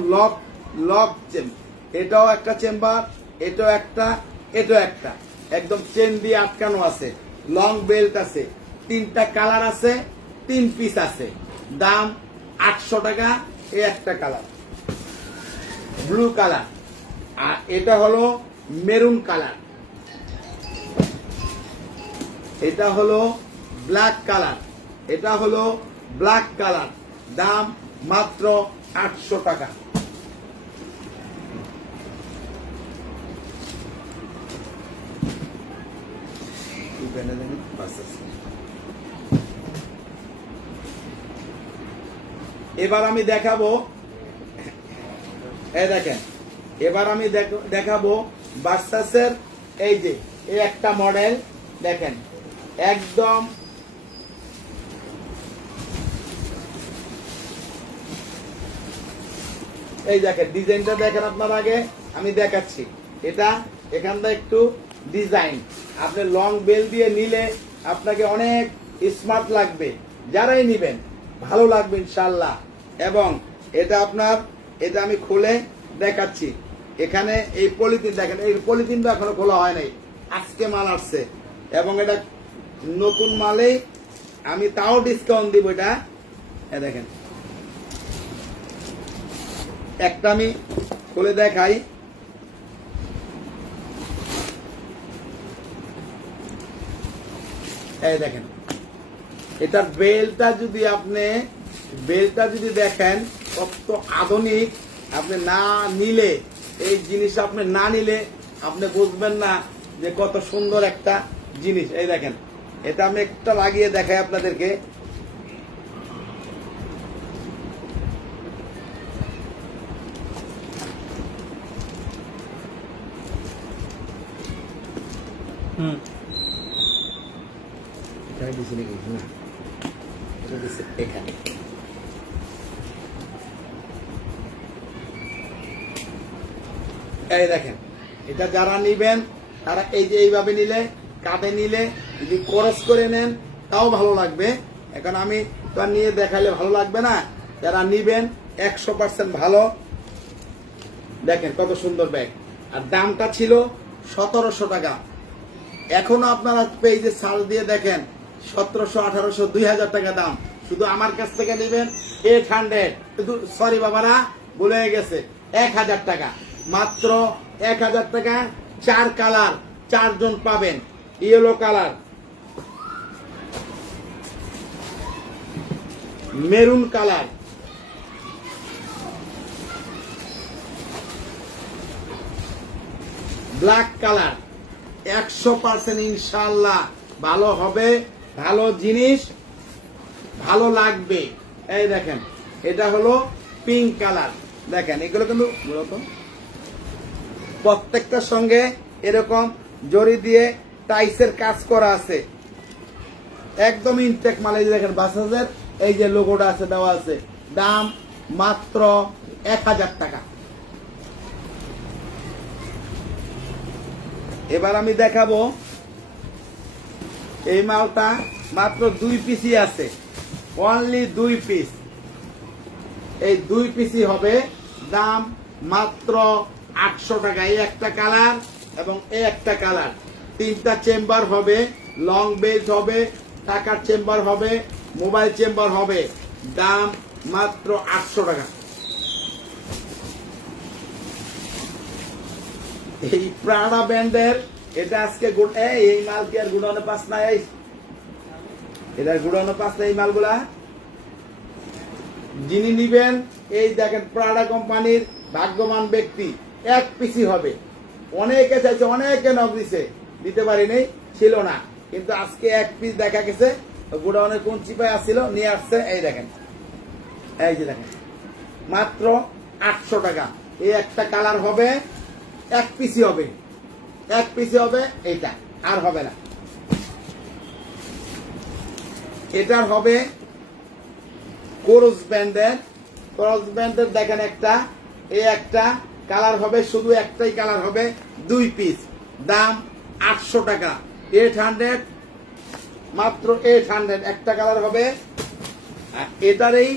লক চেম্বার। এটাও একটা চেম্বার, এটাও একটা, এটাও একটা, একদম চেন দিয়ে আটকানো আছে, লং বেল্ট আছে। 3টা কালার আছে, 3 পিস আছে। দাম 800 টাকা। এই একটা কালার, ব্লু কালার, আর এটা হলো মেরুন কালার, এটা হলো ব্ল্যাক কালার, এটা হলো ব্ল্যাক কালার। দাম মাত্র 800 টাকা। এবার আমি দেখাবো, এই দেখেন, এবার আমি দেখাবো ভার্সাসের এই যে এই একটা মডেল দেখেন, একদম এই দেখেন ডিজাইনটা দেখেন আপনার, আগে আমি দেখাচ্ছি। এটা এখানটা একটু ডিজাইন, আপনি লং বেল দিয়ে নিলে আপনাকে অনেক স্মার্ট লাগবে, যারাই নিবেন ভালো লাগবে ইনশাল্লাহ। এবং এটা আপনার, এটা আমি খুলে দেখাচ্ছি। এখানে এই পলিথিন দেখেন, এই পলিথিনটা এখনো খোলা হয় নাই, আজকে মাল আসছে এবং এটা নতুন মালেই আমি তাও ডিসকাউন্ট দিব। এটা দেখেন, একটা আমি খুলে দেখাই। এই দেখেন, এটার বেলটা যদি দেখেন কত আধুনিক, আপনি না নিলে এই জিনিস আপনি না নিলে আপনি বুঝবেন না যে কত সুন্দর একটা জিনিস। এই দেখেন, এটা আমি একটা লাগিয়ে দেখাই আপনাদেরকে। এখানে এই দেখেন, এটা যারা নিবেন তারা এই যে এইভাবে নিলে, কাঁধে নিলে, যদি ক্রস করে নেন তাও ভালো লাগবে। এখন আমি তো আর নিয়ে দেখাইলে ভালো লাগবে না, যারা নিবেন 100% ভালো। দেখেন কত সুন্দর ব্যাগ, আর দামটা ছিল 1700 টাকা। এখনো আপনারা পেজে ছাড় দিয়ে দেখেন 1700, 1800, 2000 টাকা দাম। শুধু আমার কাছ থেকে নেবেন 800, সরি বাবারা ভুলে গেছে, 1000 টাকা, মাত্র 1000 টাকা। 4 কালার, 4 জন পাবেন। Yellow colour, maroon colour, black colour. 100% ইনশাল্লাহ ভালো হবে, ভালো জিনিস, ভালো লাগবে। এই দেখেন, এটা হলো পিঙ্ক কালার। দেখেন এগুলো কিন্তু মূলত প্রত্যেকটার সঙ্গে এরকম জড়ি দিয়ে টাইসের কাজ করা আছে, একদম ইনটেক মাল। এই যে দেখেন বাসাজের এই যে লোগোটা আছে, দেওয়া আছে। দাম মাত্র 1000 টাকা। এবার আমি দেখাবো এই মালটা, মাত্র 2 পিসই আছে, অনলি 2 পিস। এই 2 পিসই হবে, দাম মাত্র 800 টাকা। এই একটা কালার এবং এই একটা কালার, 3টা চেম্বার হবে, লং বেল্ট হবে, টাকার চেম্বার হবে, মোবাইল চেম্বার হবে। দাম মাত্র 800 টাকা। এই প্রাডা ব্র্যান্ডের, এটা আজকে এই মাল কি আর গুডাউনে পাস নাই? এটা গুডাউনে পাস নাই এই মালগুলা। যিনি নিবেন, এই দেখেন প্রাডা কোম্পানির ভাগ্যবান ব্যক্তি, 1 পিসই হবে। অনেকে চাইছে, অনেকে নক দিছে, দিতে পারিনি, ছিল না, কিন্তু আজকে 1 পিস দেখা গেছে। গুডাউনের কোন চিপায় আসছিল, নিয়ে আসছে। এই দেখেন, এই যে দেখেন, মাত্র 800 টাকা। এই একটা কালার হবে, 1 পিসই হবে, 1 পিসই হবে। এইটা আর হবে না। এটার হবে কোরস ব্যান্ডের দেখেন একটা, এই একটা কালার হবে, শুধু একটাই কালার হবে, 2 পিস। দাম 800 টাকা, 800, মাত্র 800। একটা কালার হবে। এটারই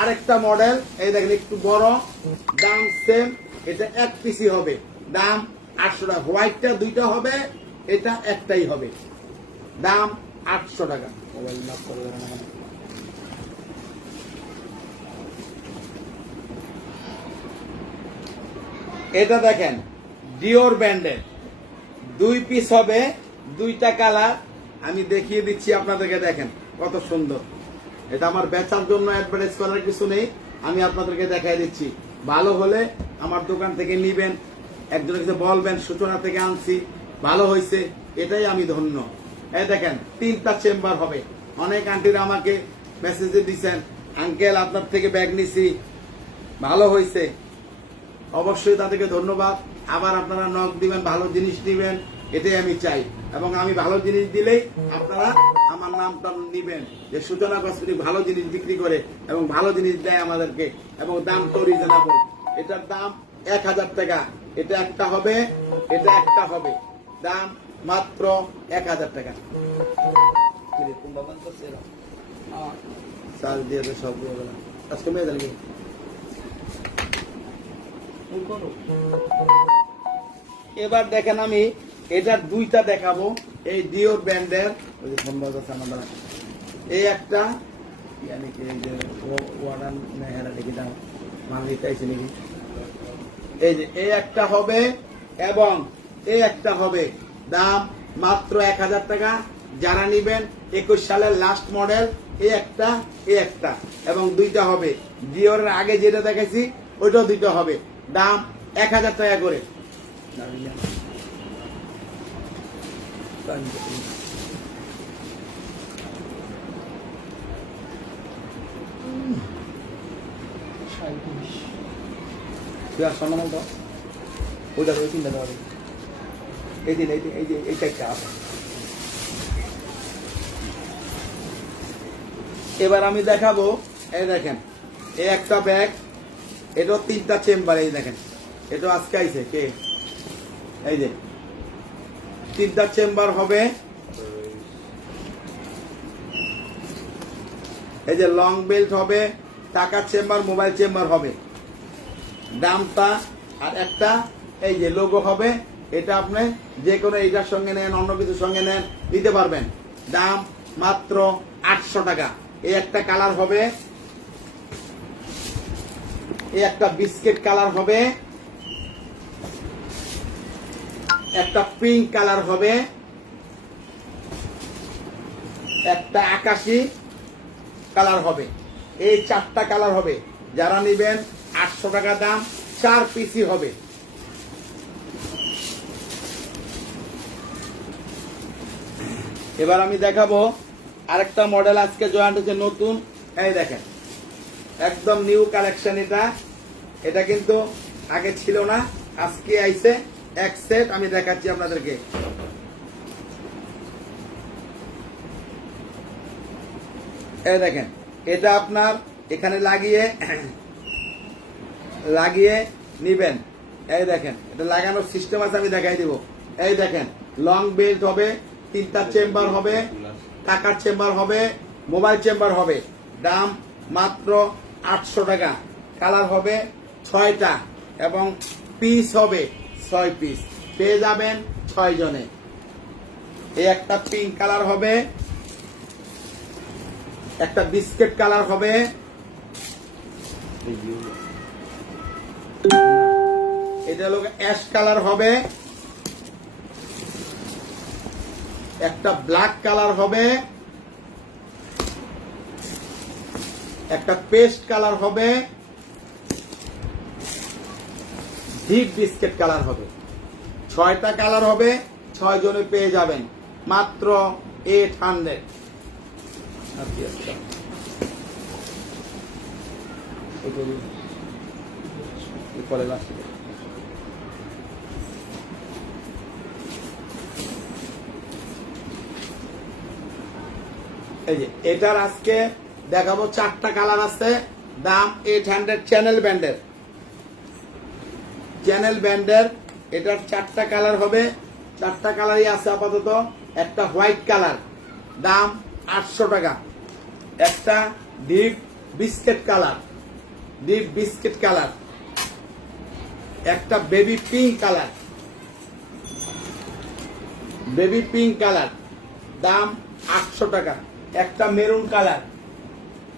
আরেকটা মডেল, এই দেখেন একটু বড়, দাম সেম। এটা 1 পিসই হবে, দাম 800 টাকা। হোয়াইটটা 2টা হবে, এটা একটাই হবে, দাম 800 টাকা। মোবাইল লক করে দেবেন না। এটা দেখেন ডিওর ব্র্যান্ডের 2 পিস হবে, 2টা কালার। আমি দেখিয়ে দিচ্ছি আপনাদেরকে, দেখেন কত সুন্দর। এটা আমার বেচার জন্য অ্যাডভার্টাইজ করার কিছু নেই, আমি আপনাদেরকে দেখাই দিচ্ছি। ভালো হলে আমার দোকান থেকে নিবেন, একজনের কাছে বলবেন সূচনা থেকে আনছি, ভালো হয়েছে, এটাই আমি ধন্য। এই দেখেন 3টা চেম্বার হবে। অনেক আন্টিরা আমাকে মেসেজ দিচ্ছেন, আঙ্কেল আপনার থেকে ব্যাগ নিছি, ভালো হয়েছে। অবশ্যই তাদেরকে ধন্যবাদ। আবার আপনারা নক দিবেন, ভালো জিনিস দিবেন, এটাই আমি চাই। এবং আমি ভালো জিনিস দিলেই আপনারা আমার নামটা নিবেন, যে সূচনা কসমেটিক ভালো জিনিস বিক্রি করে এবং ভালো জিনিস দেয় আমাদেরকে, এবং দাম তো রিজনেবল। এটার দাম 1000 টাকা। এটা একটা হবে, এটা একটা হবে, দাম মাত্র 1000 টাকা। চাল দিয়ে তো সব দিয়ে গেলাম আজকে মেয়ে জানি। এবার দেখেন আমি এটার 2টা দেখাবো, এই ডিওর ব্র্যান্ডের। ওই যে ফোন বাজাচ্ছে আমাদের, এই একটা यानी कि যে ওয়ার্ডান মেহেরা দেখি দাম মান লিখাইছে নাকি। এই যে এই একটা হবে এবং এই একটা হবে, দাম মাত্র 1000 টাকা। যারা নিবেন 21 সালের লাস্ট মডেল, এই একটা এই একটা, এবং 2টা হবে। ডিওরের আগে যেটা দেখাইছি ওইটাও 2টা হবে, দাম 1000 টাকা করে। সম্মান তো ওইটা ওই 3টা দেওয়া যাবে। এই দিন এই যে এই চারটা আছে। এবার আমি দেখাবো, এই দেখেন এই একটা ব্যাগ, এটাও 3টা চেম্বার। এই দেখেন এটা আজকে আইছে কে, এই যে 3টা চেম্বার হবে। এই যে লং বেল্ট হবে, টাকার চেম্বার, মোবাইল চেম্বার হবে। দামটা আর একটা এই যে লোগো হবে, এটা আপনি যে কোনো এইটার সঙ্গে নেন, অন্য কিছুর সঙ্গে নেন, নিতে পারবেন। দাম মাত্র 800 টাকা। এই একটা কালার হবে, এই একটা বিস্কিট কালার হবে, একটা পিঙ্ক কালার হবে, একটা আকাশি কালার হবে। এই 4টা কালার হবে। যারা নিবেন 800 টাকা দাম, 4 পিসই হবে। এবার আমি দেখাবো আরেকটা মডেল আজকে জয়েন্ট হচ্ছে নতুন। এই দেখেন একদম নিউ কালেকশন। এটা কিন্তু আগে ছিল না, আজকে আইছে এক সেট। আমি দেখাচ্ছি আপনাদেরকে। এই দেখেন এটা আপনার এখানে লাগিয়ে নিবেন। এই দেখেন এটা লাগানোর সিস্টেম আছে, আমি দেখাই দিব। এই দেখেন লং বেল্ট হবে, 3টা চেম্বার হবে, টাকার চেম্বার হবে, মোবাইল চেম্বার হবে। দাম মাত্র 800 টাকা। কালার হবে 6টা এবং পিস হবে 6 পিস। পেয়ে যাবেন 6 জনে। এই একটা পিঙ্ক কালার হবে, একটা বিস্কিট কালার হবে, এটা হলো অ্যাশ কালার হবে, একটা ব্ল্যাক কালার হবে, একটা পেস্ট কালার হবে, ডিপ বিস্কিট কালার হবে। 6টা কালার হবে, 6 জনে পেয়ে যাবেন মাত্র 800। এই যে এটার আজকে দেখাবো 4টা কালার আছে, দাম 800। চ্যানেল ব্যান্ডের এটার 4টা কালার হবে, 4টা কালারই আছে আপাতত। একটা হোয়াইট কালার, দাম 800 টাকা। একটা ডিপ বিস্কিট কালার, একটা বেবি পিঙ্ক কালার, দাম 800 টাকা। একটা মেরুন কালার,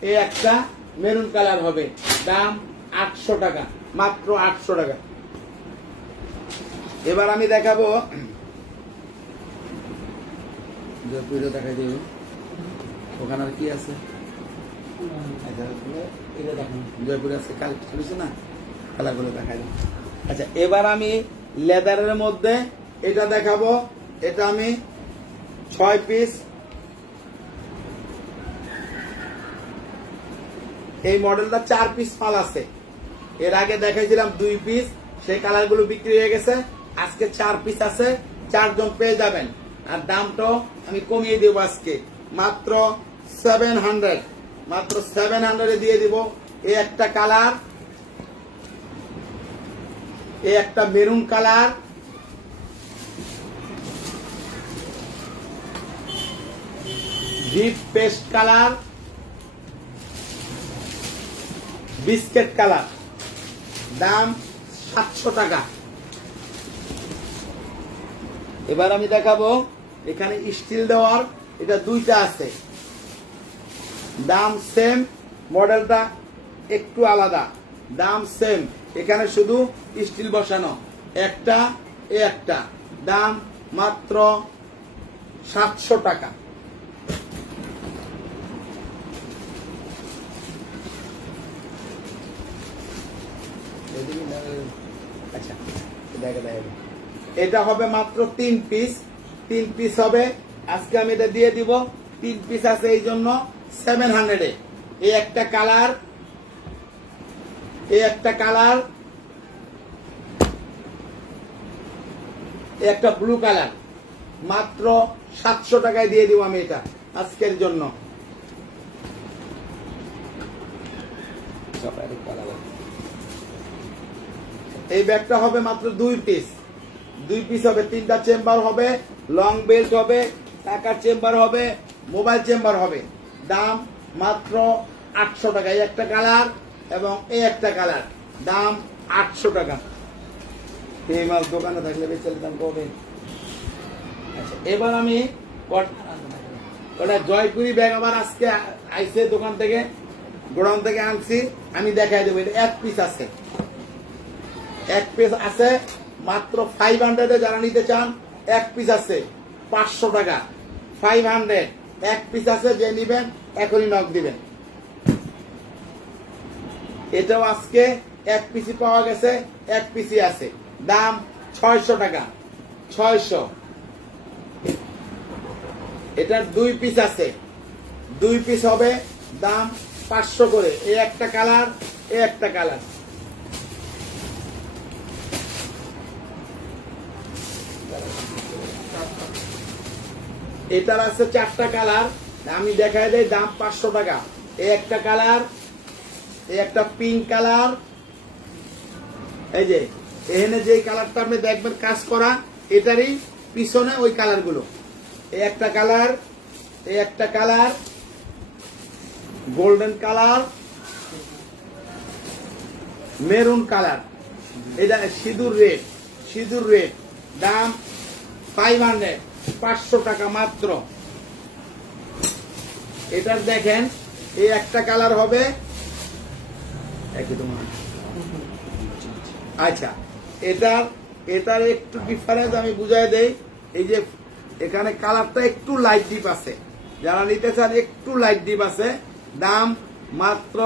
এই একটা মেরুন কালার হবে, দাম 800 টাকা, মাত্র 800 টাকা। এবার আমি দেখাবো জয়পুরে দেখাই দেব ওখানে আর কি আছে আচ্ছা, এটা দেখেন জয়পুরে আছে কালেকশন হয়েছে না কালারগুলো দেখাই দেব আচ্ছা এবার আমি লেদারের মধ্যে এটা দেখাবো এটা আমি 6 পিস এই মডেলটা 4 পিস মাল আছে এর আগে দেখাইছিলাম 2 পিস সেই কালারগুলো বিক্রি হয়ে গেছে আজকে 4 পিস আছে 4 জন পেয়ে যাবেন আর দামটাও আমি কমিয়ে দেব আজকে মাত্র 700 মাত্র 700 এ দিয়ে দিব এই একটা কালার এই একটা maroon colour deep paste colour biscuit colour দাম 700 টাকা এবার আমি দেখাবো এখানে স্টিল দেওয়ার এটা 2টা আছে দাম সেম মডেলটা একটু আলাদা দাম সেম এখানে শুধু স্টিল বসানো একটা একটা দাম মাত্র 700 টাকা আচ্ছা এটা হবে মাত্র 3 পিস 3 পিস হবে আজকে আমি এটা দিয়ে দিব 3 পিস আছে এই জন্য 700 এ এই একটা কালার এই একটা কালার এই একটা ব্লু কালার মাত্র 700 টাকায় দিয়ে দিব আমি এটা আজকের জন্য এই ব্যাগটা হবে মাত্র 2 পিস 2 পিস হবে 3টা চেম্বার হবে লং বেল্ট হবে টাকার চেম্বার হবে মোবাইল চেম্বার হবে দাম মাত্র 800 টাকা এই একটা কালার এবং এই একটা কালার দাম 800 টাকা এই মাল দোকানে থাকলে বেচালে দাম কবে আচ্ছা এবার আমি ওটা জয়পুরি ব্যাগ আবার আজকে আইসে দোকান থেকে গোডাউন থেকে আনছি আমি দেখাই দেবো এটা 1 পিস আছে 1 পিস আছে মাত্র 500 এ যারা নিতে চান 1 পিস আছে 500 টাকা 500 1 পিস আছে যে নিবেন এখনই নক দিবেন এটাও আজকে 1 পিসি পাওয়া গেছে 1 পিসি আছে দাম 600 টাকা 600 এটার 2 পিস আছে 2 পিস হবে দাম 500 করে এই একটা কালার এই একটা কালার এটার আছে 4টা কালার আমি দেখাই দেই দাম 500 টাকা এই একটা কালার এই একটা পিঙ্ক কালার এই যে এখানে যে কালারটা আপনি দেখবেন কাজ করা এটারই পিছনে ওই কালারগুলো এই একটা কালার এই একটা colour golden colour maroon colour এটা সিঁদুর রেড দাম 500 টাকা মাত্র এটার দেখেন এই একটা কালার হবে আচ্ছা এটার একটু ডিফারেন্স আমি বুঝাই দেই এই যে এখানে কালারটা একটু লাইট ডিপ আছে যারা নিতে চান একটু লাইট ডিপ আছে দাম মাত্র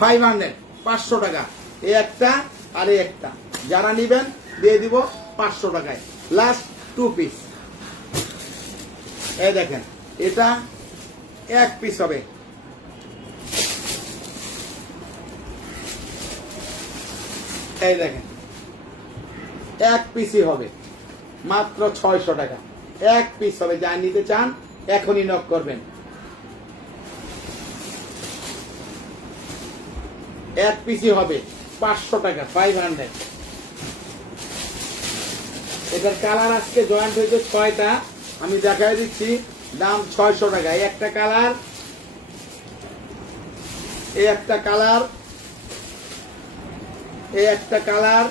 500 টাকা এই একটা আর এই একটা যারা নিবেন দিয়ে দিব 500 টাকায় লাস্ট 2 পিস এই দেখেন এটা 1 পিস হবে এই দেখেন 1 পিসই হবে মাত্র 600 টাকা 1 পিস হবে যা নিতে চান এখনই নক করবেন 1 পিসই হবে 500 টাকা 500 এটার কালার আজকে জয়েন্ট হয়েছে 6টা আমি দেখাই দিচ্ছি দাম 600 টাকা এই একটা কালার এই একটা কালার এই একটা কালার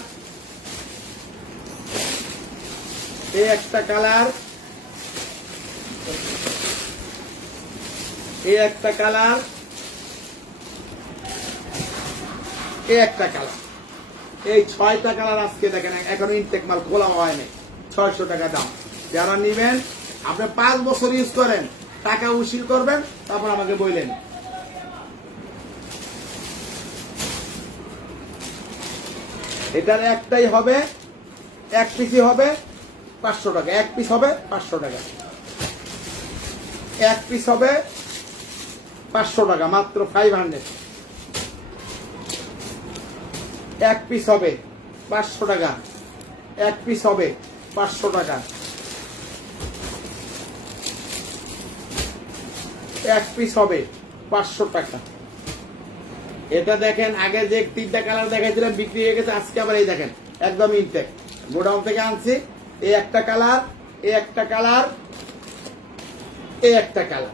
এই একটা কালার এই একটা কালার এই একটা কালার এই 6টা কালার আজকে দেখেন এখনো ইনটেক মাল খোলা হয়নি, 600 টাকা দাম। যারা নিবেন আপনি 5 বছর ইউজ করেন, টাকা উসিল করবেন, তারপর আমাকে বললেন। এটার একটাই হবে, এক পিসই হবে 500 টাকা, এক পিস হবে 500 টাকা, এক পিস হবে 500 টাকা, মাত্র 500। এক পিস হবে 500 টাকা, এক পিস হবে 500 টাকা, এক পিস হবে 500 টাকা। এটা দেখেন আগে যে 3টা কালার দেখাইছিলাম বিক্রি হয়ে গেছে, আজকে আবার এই দেখেন একদম ইনটেক, গোডাউন থেকে আনছি। এই একটা কালার, এই একটা কালার, এই একটা কালার,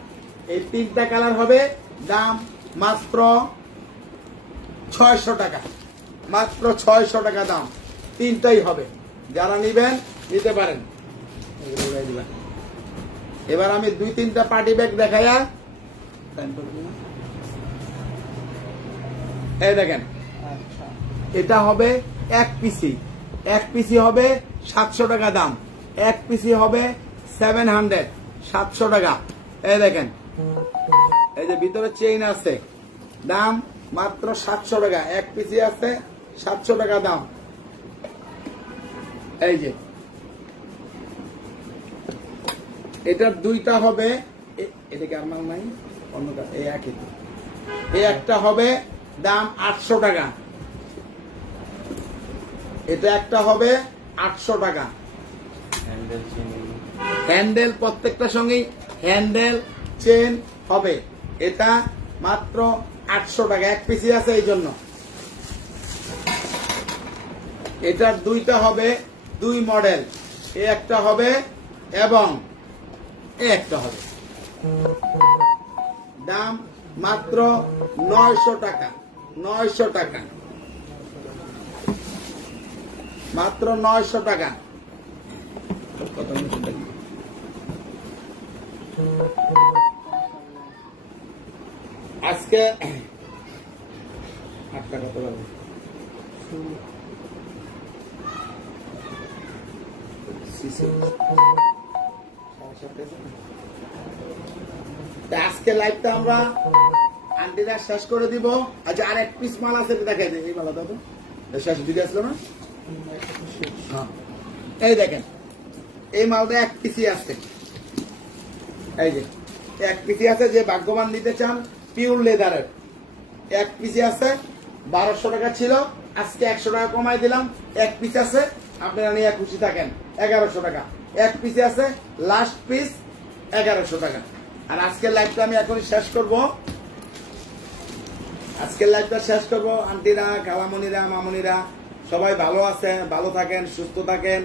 এই 3টা কালার হবে, দাম মাত্র 600 টাকা, মাত্র 600 টাকা দাম, 3টাই হবে। যারা নিবেন নিতে পারেন। এবার আমি 2-3টা পার্টি ব্যাগ দেখাইয়া, এই দেখেন আচ্ছা এটা হবে এক পিসি, এক পিসি হবে 700 টাকা দাম, এক পিসি হবে 700, 700 টাকা। এই দেখেন এই যে ভিতরে চেইন আছে, দাম মাত্র 700 টাকা, এক পিসি আছে 700 টাকা দাম। এই যে এটার 2টা হবে, এটা কি আমার নাই অন্যটা, এই একই তো। এই একটা হবে দাম 800 টাকা, এটা একটা হবে 800 টাকা। হ্যান্ডেল প্রত্যেকটার সঙ্গেই হ্যান্ডেল চেন হবে, এটা মাত্র 800 টাকা, এক পিসি আছে এই জন্য। এটার 2টা হবে 2 মডেল, এ একটা হবে এবং এ একটা হবে, দাম মাত্র 900 টাকা, 900 টাকা, মাত্র 900 টাকা। আজকে 8 টাকা কত লাগবে? আজকে লাইভটা আমরা আন্টিরা শেষ করে দিব। আচ্ছা আর এক পিস মাল আছে দেখাই দেয়, এই মালা দাও তো, শেষ দিকে আসলো না? হ্যাঁ এই দেখেন এই মালটা এক পিসি আছে, এই যে এক পিসি আছে, যে ভাগ্যবান নিতে চান পিওর লেদারের এক পিসি আছে। 1200 টাকা ছিল, আজকে 100 টাকা কমাই দিলাম, এক পিস আছে, আপনারা নিয়ে খুশি থাকেন। 1100 টাকা এক পিসি আছে, লাস্ট পিস 1100 টাকা। আর আজকের লাইভটা আমি এখনই শেষ করব, আজকের লাইভটা শেষ করব। আন্টিরা, খালামণিরা, মামনিরা সবাই ভালো আছেন, ভালো থাকেন, সুস্থ থাকেন,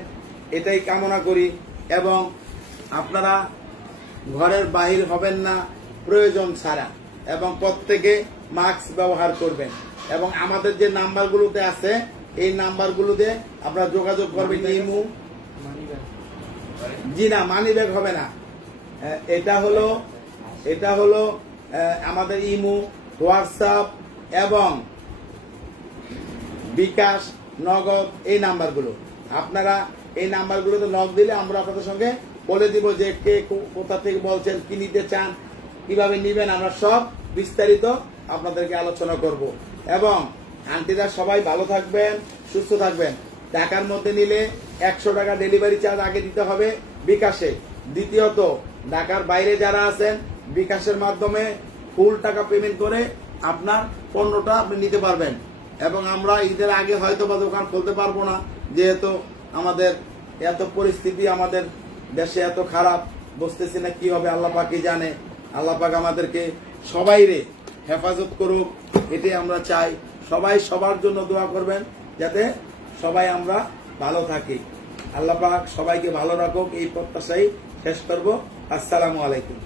এটাই কামনা করি। এবং আপনারা ঘরের বাহির হবেন না প্রয়োজন ছাড়া, এবং প্রত্যেকে মাস্ক ব্যবহার করবেন। এবং আমাদের যে নাম্বারগুলোতে আছে এই নাম্বারগুলোতে আপনারা যোগাযোগ করবেন। ইমু, জি না মানি ব্যাগ হবে না, এটা হলো আমাদের ইমু, হোয়াটসঅ্যাপ এবং বিকাশ, নগদ, এই নাম্বারগুলো। আপনারা এই নাম্বারগুলোতে নক দিলে আমরা আপনাদের সঙ্গে বলে দিব যে কে কোথা থেকে বলছেন, কি নিতে চান, কিভাবে নিবেন, আমরা সব বিস্তারিত আপনাদেরকে আলোচনা করব। এবং আন্টিরা সবাই ভালো থাকবেন, সুস্থ থাকবেন। ঢাকার মধ্যে নিলে 100 টাকা ডেলিভারি চার্জ আগে দিতে হবে বিকাশে। দ্বিতীয়ত ঢাকার বাইরে যারা আছেন বিকাশের মাধ্যমে ফুল টাকা পেমেন্ট করে আপনার পণ্যটা আপনি নিতে পারবেন। এবং আমরা ঈদের আগে হয়তো বা দোকান খুলতে পারবো না, যেহেতু আমাদের এত পরিস্থিতি, আমাদের দেশে এত খারাপ, বুঝতেছি না কি হবে, আল্লাহ পাকই জানে। আল্লাহ পাক আমাদেরকে সবাইরে হেফাজত করুক, এটাই আমরা চাই। সবাই সবার জন্য দোয়া করবেন যাতে সবাই আমরা ভালো থাকি। আল্লাহ পাক সবাইকে ভালো রাখুক, এই প্রত্যাশাই শেষ করব। আসসালামু আলাইকুম।